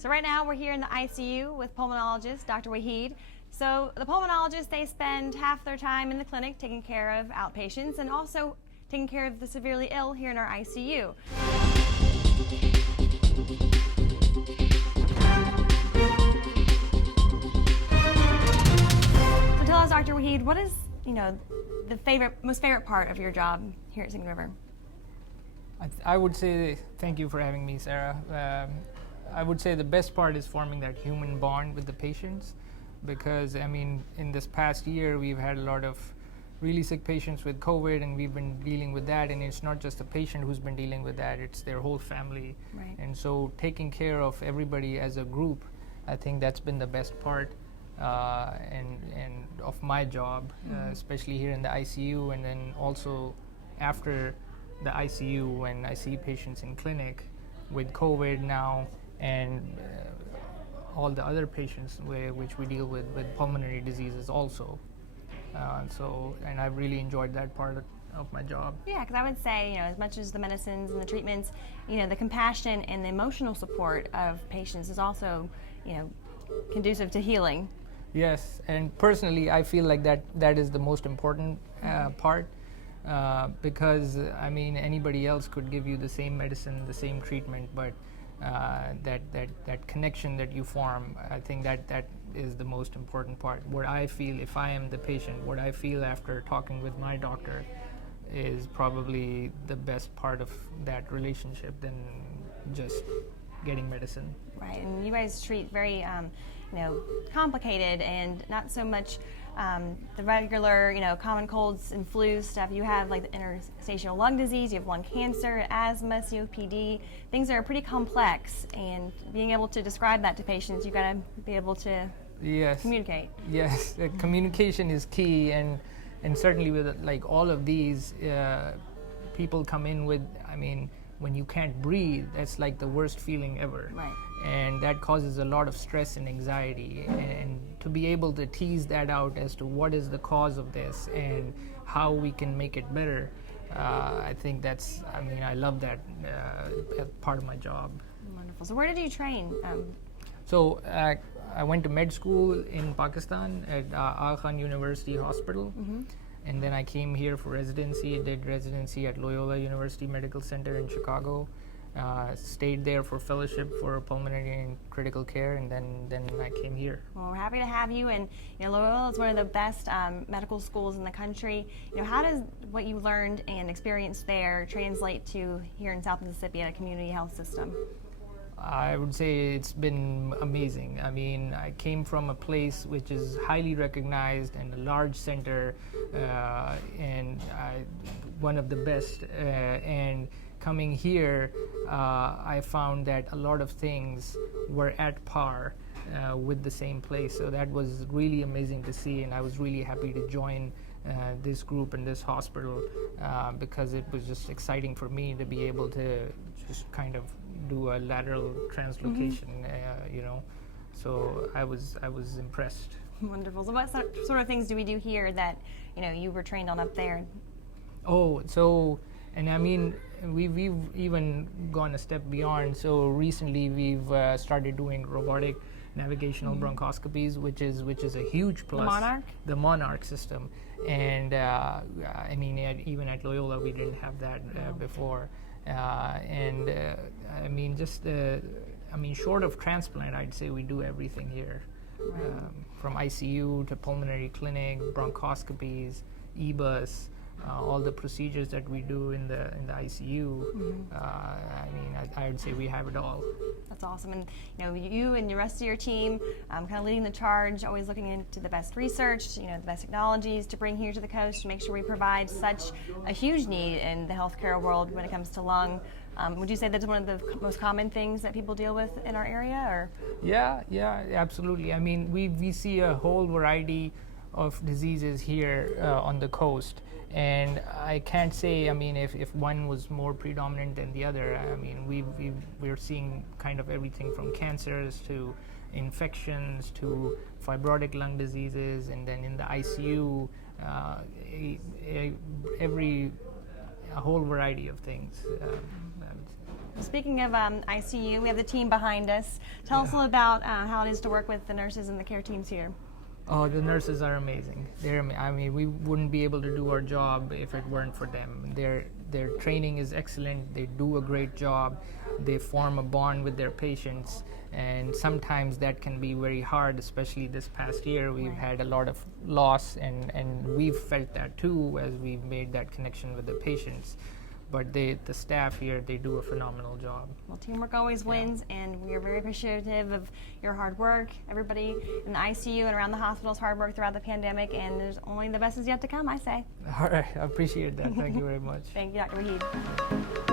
So right now we're here in the ICU with pulmonologist Dr. Waheed. So the pulmonologists, they spend half their time in the clinic taking care of outpatients and also taking care of the severely ill here in our ICU. So tell us, Dr. Waheed, what is, the most favorite part of your job here at Singing River? I would say, thank you for having me, Sarah. I would say the best part is forming that human bond with the patients, because in this past year we've had a lot of really sick patients with COVID, and we've been dealing with that, and it's not just the patient who's been dealing with that, it's their whole family. Right. And so taking care of everybody as a group, I think that's been the best part and of my job, especially here in the ICU, and then also after the ICU when I see patients in clinic with COVID now, and all the other patients which we deal with pulmonary diseases also. And I've really enjoyed that part of my job. Yeah, because I would say, as much as the medicines and the treatments, the compassion and the emotional support of patients is also, conducive to healing. Yes, and personally I feel like that is the most important part, because anybody else could give you the same medicine, the same treatment, but that connection that you form, I think that is the most important part. What I feel, if I am the patient, what I feel after talking with my doctor is probably the best part of that relationship than just getting medicine. Right, and you guys treat very complicated and not so much the regular, common colds and flu stuff. You have like the interstitial lung disease, you have lung cancer, asthma, COPD. Things that are pretty complex, and being able to describe that to patients, you've got to be able to communicate. Yes, communication is key, and certainly with like all of these, people come in with, when you can't breathe, that's like the worst feeling ever. Right. And that causes a lot of stress and anxiety, and to be able to tease that out as to what is the cause of this and how we can make it better, I think that's, I love that as part of my job. Wonderful. So where did you train? So I went to med school in Pakistan at Aga Khan University Hospital. And then I came here for residency, did residency at Loyola University Medical Center in Chicago, stayed there for fellowship for pulmonary and critical care, and then I came here. Well, we're happy to have you, and Loyola is one of the best medical schools in the country. How does what you learned and experienced there translate to here in South Mississippi at a community health system? I would say it's been amazing. I came from a place which is highly recognized and a large center, and one of the best. And coming here, I found that a lot of things were at par with the same place. So that was really amazing to see, and I was really happy to join this group and this hospital, because it was just exciting for me to be able to just kind of do a lateral translocation, so I was impressed. Wonderful. So what sort of things do we do here that you were trained on up there? Oh, so, and we've even gone a step beyond. So recently we've started doing robotic navigational bronchoscopies, which is a huge plus. The Monarch? The Monarch system. And even at Loyola we didn't have that before. Short of transplant, I'd say we do everything here. Right. From ICU to pulmonary clinic, bronchoscopies, EBUS, all the procedures that we do in the ICU. I would say we have it all. That's awesome. And you and the rest of your team kind of leading the charge, always looking into the best research, the best technologies to bring here to the coast to make sure we provide such a huge need in the healthcare world when it comes to lung. Would you say that's one of the most common things that people deal with in our area? Or? Yeah, absolutely. We see a whole variety of diseases here on the coast, and I can't say if one was more predominant than the other. We're seeing kind of everything from cancers to infections to fibrotic lung diseases, and then in the ICU a whole variety of things. Speaking of ICU, we have the team behind us. Tell us a little about how it is to work with the nurses and the care teams here. Oh, the nurses are amazing. I mean, we wouldn't be able to do our job if it weren't for them. Their training is excellent. They do a great job. They form a bond with their patients, and sometimes that can be very hard, especially this past year. We've had a lot of loss, and we've felt that too as we've made that connection with the patients. But the staff here, they do a phenomenal job. Well, teamwork always wins, and we are very appreciative of your hard work, everybody in the ICU and around the hospital's hard work throughout the pandemic, and there's only the best is yet to come, I say. All right, I appreciate that. Thank you very much. Thank you, Dr. Waheed.